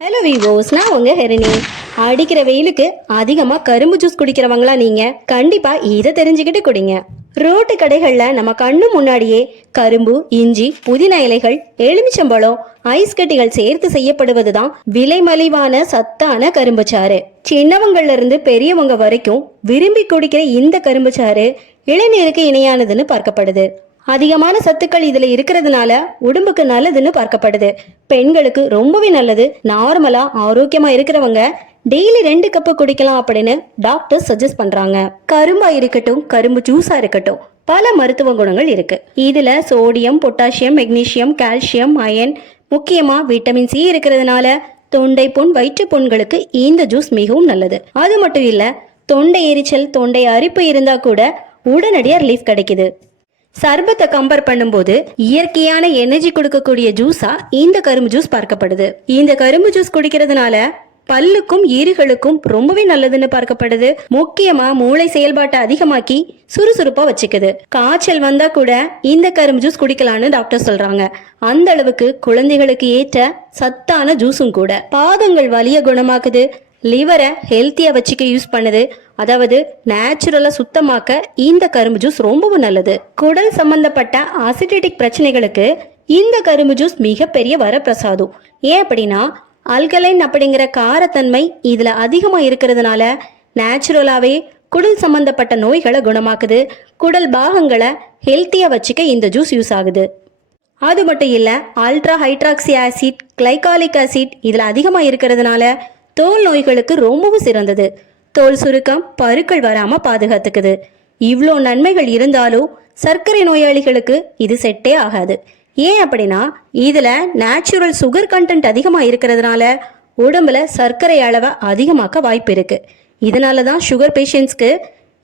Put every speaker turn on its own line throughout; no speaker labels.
Hello விவோஸ் நான் உங்க ஹெரணி. அடிக்கிற வெயிலுக்கு அதிகமாக கரும்பு ஜூஸ் குடிக்கிறவங்களா நீங்க கண்டிப்பா இதை தெரிஞ்சுக்கிட்டு குடிங்க. ரோட்டு கடைகளில் நம்ம கண்ணு முன்னாடியே கரும்பு இஞ்சி புதினா இலைகள் எலுமிச்சம்பழம் ஐஸ் கட்டிகள் சேர்த்து செய்யப்படுவதுதான் விலை மலிவான சத்தான கரும்புச்சாறு சின்னவங்கள்ல இருந்து பெரியவங்க வரைக்கும் விரும்பி குடிக்கிற இந்த கரும்புச்சாறு இளநீருக்கு இணையானதுன்னு பார்க்கப்படுது. அதிகமான சத்துக்கள் இதுல இருக்கிறதுனால உடம்புக்கு நல்லதுன்னு பார்க்கப்படுது. பெண்களுக்கு ரொம்பவே நல்லது. நார்மலா ஆரோக்கியமா இருக்கிறவங்க டெய்லி ரெண்டு கப்பு குடிக்கலாம் அப்படின்னு டாக்டர் சஜஸ்ட் பண்றாங்க. கரும்பா இருக்கட்டும் கரும்பு ஜூஸா இருக்கட்டும் பல மருத்துவ குணங்கள் இருக்கு. இதுல sodium potassium magnesium calcium iron முக்கியமா விட்டமின் சி இருக்கிறதுனால தொண்டை புண் வயிற்று புண்களுக்கு இந்த ஜூஸ் மிகவும் நல்லது. அது மட்டும் இல்ல தொண்டை எரிச்சல் தொண்டை அரிப்பு இருந்தா கூட உடனடியாக ரிலீஃப் கிடைக்குது. சர்பத்தை கம்பேர் பண்ணும்போது இயற்கையான எனர்ஜி கொடுக்கக்கூடிய ஜூஸா இந்த கரும்பு ஜூஸ் பார்க்கப்படுது. இந்த கரும்பு ஜூஸ் குடிக்கிறதுனால பல்லுக்கும் ஈறுகளுக்கும் ரொம்பவே நல்லதுன்னு பார்க்கப்படுது. முக்கியமா மூளை செயல்பாட்டை அதிகமாக்கி சுறுசுறுப்பா வச்சுக்குது. காய்ச்சல் வந்தா கூட இந்த கரும்பு ஜூஸ் குடிக்கலான்னு டாக்டர் சொல்றாங்க. அந்த அளவுக்கு குழந்தைகளுக்கு ஏற்ற சத்தான ஜூஸும் கூட. பாதங்கள் வலிய குணமாக்குது. லிவரை ஹெல்த்தியாக வச்சுக்க யூஸ் பண்ணுது. அதாவது நேச்சுரலாக சுத்தமாக்க இந்த கரும்பு ஜூஸ் ரொம்பவும் நல்லது. குடல் சம்பந்தப்பட்ட அசிடிட்டிக் பிரச்சனைகளுக்கு இந்த கரும்பு ஜூஸ் மிகப்பெரிய வரப்பிரசாதம். ஏன் அப்படின்னா அல்கலைன் அப்படிங்கிற காரத்தன்மை இதில் அதிகமாக இருக்கிறதுனால நேச்சுரலாகவே குடல் சம்பந்தப்பட்ட நோய்களை குணமாக்குது. குடல் பாகங்களை ஹெல்த்தியாக வச்சுக்க இந்த ஜூஸ் யூஸ் ஆகுது. அது மட்டும் இல்லை ultra hydroxy acid glycolic acid இதில் அதிகமாக இருக்கிறதுனால தோல் நோய்களுக்கு ரொம்பவும் சிறந்தது. தோல் சுருக்கம் பருக்கள் வராம பாதுகாத்துக்குது. இவ்வளோ நன்மைகள் இருந்தாலும் சர்க்கரை நோயாளிகளுக்கு இது செட்டே ஆகாது. ஏன் அப்படின்னா இதில் நேச்சுரல் சுகர் கண்டென்ட் அதிகமாக இருக்கிறதுனால உடம்புல சர்க்கரை அளவை அதிகமாக்க வாய்ப்பு இருக்கு. இதனால தான் சுகர் பேஷண்ட்ஸ்க்கு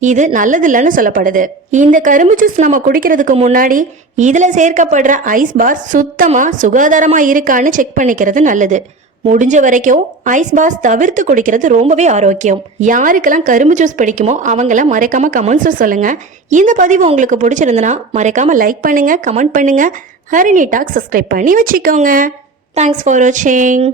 இது நல்லதில்லைன்னு சொல்லப்படுது. இந்த கரும்பு ஜூஸ் நம்ம குடிக்கிறதுக்கு முன்னாடி இதில் சேர்க்கப்படுற ஐஸ் பார் சுத்தமாக சுகாதாரமாக இருக்கான்னு செக் பண்ணிக்கிறது நல்லது. முடிஞ்ச வரைக்கும் ஐஸ் பாஸ் தவிர்த்து குடிக்கிறது ரொம்பவே ஆரோக்கியம். யாருக்கெல்லாம் கரும்பு ஜூஸ் பிடிக்குமோ அவங்களாம் மறக்காம கமெண்ட்ஸும் சொல்லுங்க. இந்த பதிவு உங்களுக்கு பிடிச்சிருந்தனா மறக்காம லைக் பண்ணுங்க கமெண்ட் பண்ணுங்க. ஹரிணி டாக் சப்ஸ்கிரைப் பண்ணி வச்சுக்கோங்க. தேங்க்ஸ் ஃபார் வாட்சிங்